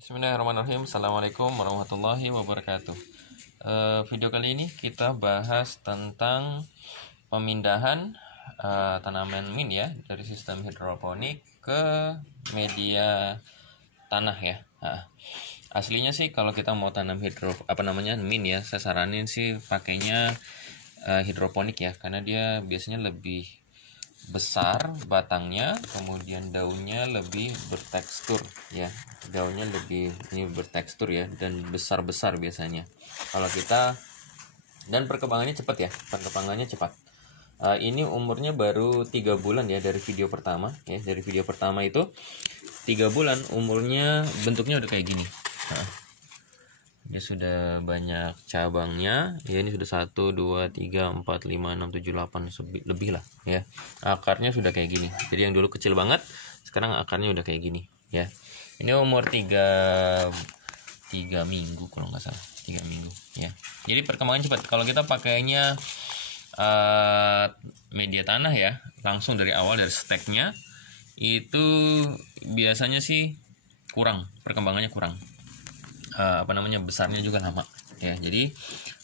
Bismillahirrahmanirrahim. Assalamualaikum warahmatullahi wabarakatuh. Video kali ini kita bahas tentang pemindahan tanaman mint ya dari sistem hidroponik ke media tanah ya. Aslinya sih kalau kita mau tanam mint ya, saya saranin sih pakainya hidroponik ya, karena dia biasanya lebih besar batangnya, kemudian daunnya lebih bertekstur ya, ya, dan besar biasanya kalau kita, dan perkembangannya cepat. Ini umurnya baru 3 bulan ya dari video pertama ya. Dari video pertama itu 3 bulan umurnya, bentuknya udah kayak gini. Dia sudah banyak cabangnya ya, ini sudah 1, 2, 3, 4, 5, 6, 7, 8 lebih lah ya. Akarnya sudah kayak gini. Jadi yang dulu kecil banget, sekarang akarnya udah kayak gini ya. Ini umur 3 minggu kalau nggak salah, 3 minggu ya. Jadi perkembangan cepat. Kalau kita pakainya media tanah ya, langsung dari awal, dari steknya itu biasanya sih perkembangannya kurang. Besarnya juga lama ya. Jadi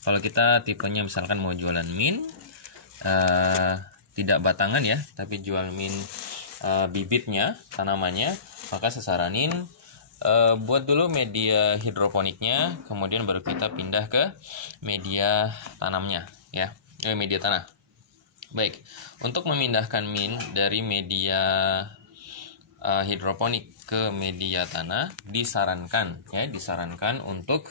kalau kita tipenya misalkan mau jualan mint tidak batangan ya, tapi jual mint bibitnya, tanamannya, maka saya saranin buat dulu media hidroponiknya, kemudian baru kita pindah ke media tanamnya ya, media tanah. Baik, untuk memindahkan mint dari media hidroponik ke media tanah disarankan untuk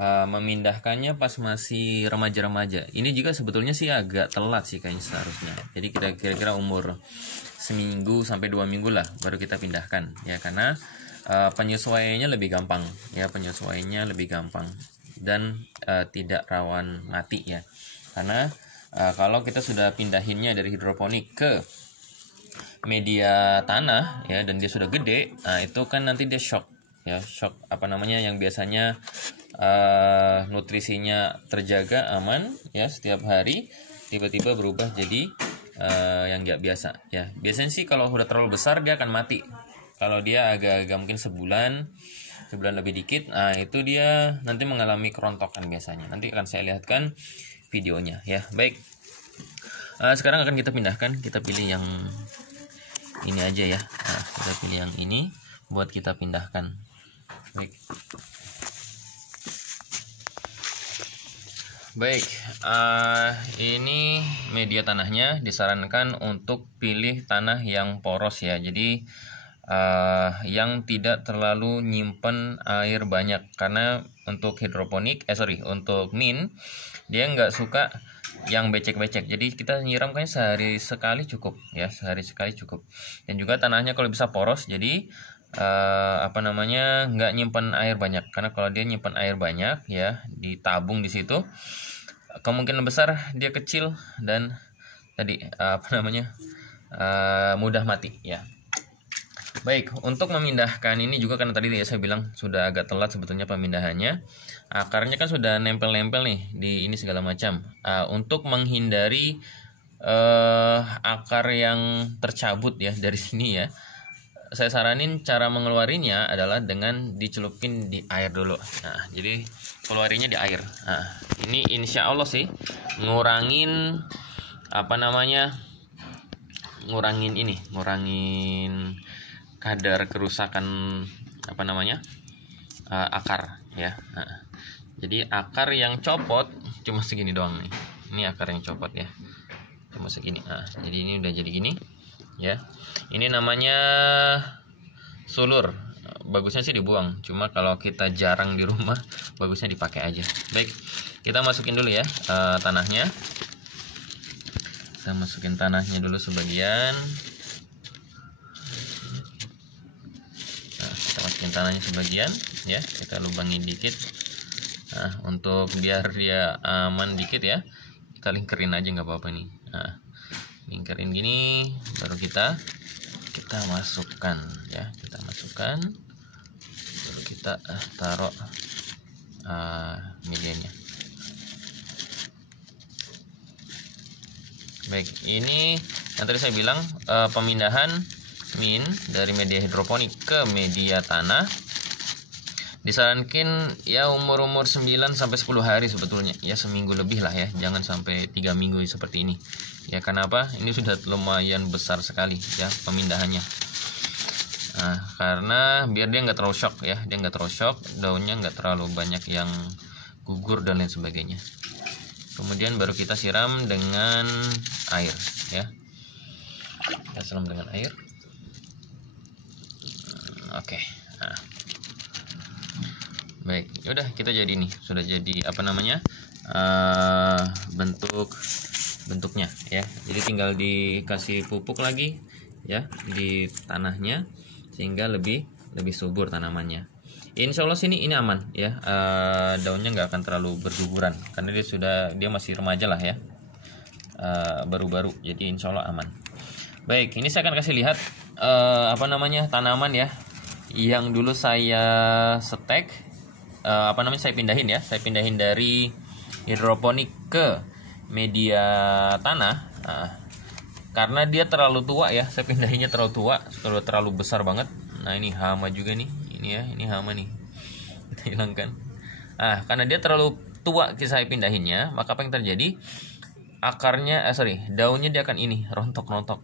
memindahkannya pas masih remaja-remaja. Ini juga sebetulnya sih agak telat sih kayaknya seharusnya. Jadi kita kira-kira umur seminggu sampai 2 minggu lah baru kita pindahkan ya, karena penyesuaiannya lebih gampang dan tidak rawan mati ya. Karena kalau kita sudah pindahinnya dari hidroponik ke media tanah ya, dan dia sudah gede, itu kan nanti dia shock yang biasanya nutrisinya terjaga aman ya setiap hari, tiba-tiba berubah jadi yang nggak biasa ya. Biasanya sih kalau udah terlalu besar dia akan mati. Kalau dia agak-agak mungkin sebulan lebih dikit, itu dia nanti mengalami kerontokan biasanya. Nanti akan saya lihatkan videonya ya. Baik, sekarang akan kita pindahkan. Kita pilih yang ini aja ya. Kita pilih yang ini buat kita pindahkan. Baik, ini media tanahnya disarankan untuk pilih tanah yang poros ya. Jadi yang tidak terlalu nyimpen air banyak, karena untuk untuk mint dia nggak suka yang becek-becek. Jadi kita nyiram kan sehari sekali cukup ya, dan juga tanahnya kalau bisa poros, jadi nggak nyimpan air banyak. Karena kalau dia nyimpan air banyak ya, ditabung di situ, kemungkinan besar dia kecil dan mudah mati ya. Baik, untuk memindahkan ini juga, karena tadi ya saya bilang sudah agak telat sebetulnya pemindahannya. Akarnya kan sudah nempel-nempel nih di ini segala macam. Untuk menghindari akar yang tercabut ya dari sini ya, saya saranin cara mengeluarinya adalah dengan dicelupin di air dulu. Jadi keluarinya di air. Ini insya Allah sih ngurangin kadar kerusakan akar ya. Jadi akar yang copot cuma segini doang nih. Ini akar yang copot ya, cuma segini. Jadi ini udah jadi gini ya. Ini namanya sulur. Bagusnya sih dibuang, cuma kalau kita jarang di rumah, bagusnya dipakai aja. Baik, kita masukin dulu ya tanahnya. Kita masukin tanahnya dulu sebagian. Kita masukin tanahnya sebagian ya, kita lubangin dikit. Untuk biar dia aman dikit ya, kita lingkerin aja nggak apa-apa nih. Lingkerin gini, baru kita masukkan ya, baru kita taruh medianya. Baik, ini yang tadi saya bilang pemindahan mint dari media hidroponik ke media tanah Disarankan ya umur 9 sampai 10 hari sebetulnya, ya seminggu lebih lah ya, jangan sampai 3 minggu seperti ini. Ya kenapa? Ini sudah lumayan besar sekali ya pemindahannya. Nah, karena biar dia nggak terlalu shock ya, dia nggak terlalu shock, daunnya nggak terlalu banyak yang gugur dan lain sebagainya. Kemudian baru kita siram dengan air ya. Kita siram dengan air. Oke. Nah. Baik, udah kita jadi nih, sudah jadi apa namanya bentuknya ya. Jadi tinggal dikasih pupuk lagi ya di tanahnya sehingga lebih subur tanamannya. Insya Allah sini ini aman ya, daunnya nggak akan terlalu berguguran karena dia masih remaja lah ya, baru-baru, jadi insya Allah aman. Baik, ini saya akan kasih lihat apa namanya tanaman ya yang dulu saya setek, saya pindahin dari hidroponik ke media tanah. Karena dia terlalu tua ya, saya pindahinnya terlalu tua, terlalu besar banget. Nah ini hama juga nih, ini hama nih, kita hilangkan. Karena dia terlalu tua saya pindahinnya, maka apa yang terjadi? Daunnya dia akan rontok.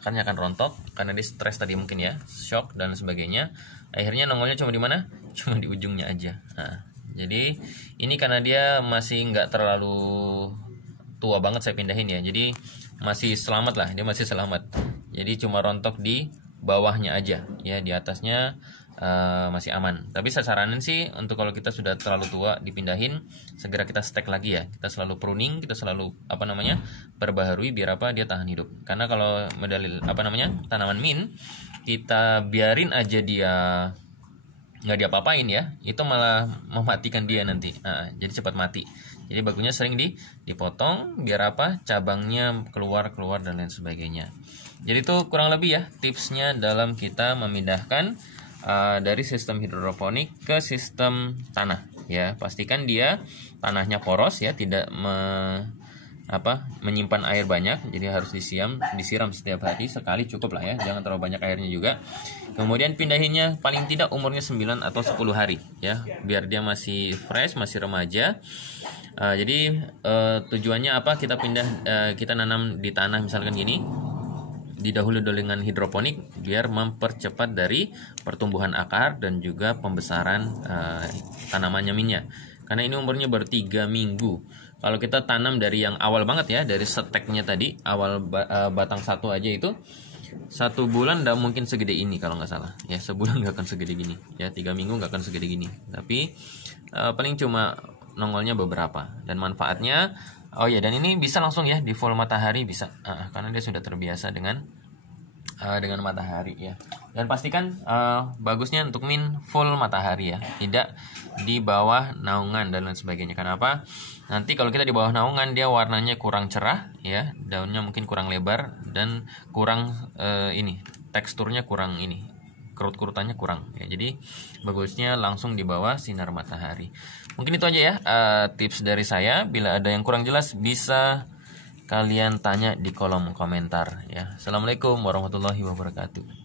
Akarnya akan rontok karena dia stres tadi mungkin ya, shock dan sebagainya. Akhirnya nongolnya cuma di mana? Cuma di ujungnya aja. Jadi ini karena dia masih nggak terlalu tua banget saya pindahin ya, jadi masih selamat lah, dia masih selamat. Jadi cuma rontok di bawahnya aja ya, di atasnya masih aman. Tapi saya saranin sih untuk kalau kita sudah terlalu tua dipindahin, segera kita stek lagi ya. Kita selalu pruning, kita selalu perbaharui biar dia tahan hidup. Karena kalau tanaman mint kita biarin aja dia nggak diapa-apain ya, itu malah mematikan dia nanti. Jadi cepat mati. Jadi bagusnya sering dipotong biar cabangnya keluar dan lain sebagainya. Jadi itu kurang lebih ya tipsnya dalam kita memindahkan dari sistem hidroponik ke sistem tanah ya. Pastikan dia tanahnya poros ya, tidak menyimpan air banyak, jadi harus disiram setiap hari, sekali cukup lah ya, jangan terlalu banyak airnya juga. Kemudian pindahinnya paling tidak umurnya 9 atau 10 hari ya, biar dia masih fresh, masih remaja. Jadi tujuannya kita kita nanam di tanah misalkan gini, didahului dengan hidroponik biar mempercepat dari pertumbuhan akar dan juga pembesaran tanamannya mintnya. Karena ini umurnya baru 3 minggu. Kalau kita tanam dari yang awal banget ya, dari seteknya tadi, awal batang satu aja itu 1 bulan nggak mungkin segede ini kalau nggak salah ya, sebulan nggak akan segede gini ya, 3 minggu nggak akan segede gini, tapi paling cuma nongolnya beberapa. Dan manfaatnya dan ini bisa langsung ya di full matahari bisa, karena dia sudah terbiasa dengan matahari ya. Dan pastikan bagusnya untuk mint full matahari ya, tidak di bawah naungan dan lain sebagainya. Kenapa? Nanti kalau kita di bawah naungan dia warnanya kurang cerah ya, daunnya mungkin kurang lebar dan kurang teksturnya kurang kerut-kerutannya kurang ya. Jadi bagusnya langsung di bawah sinar matahari. Mungkin itu aja ya tips dari saya. Bila ada yang kurang jelas bisa kalian tanya di kolom komentar ya. Assalamualaikum warahmatullahi wabarakatuh.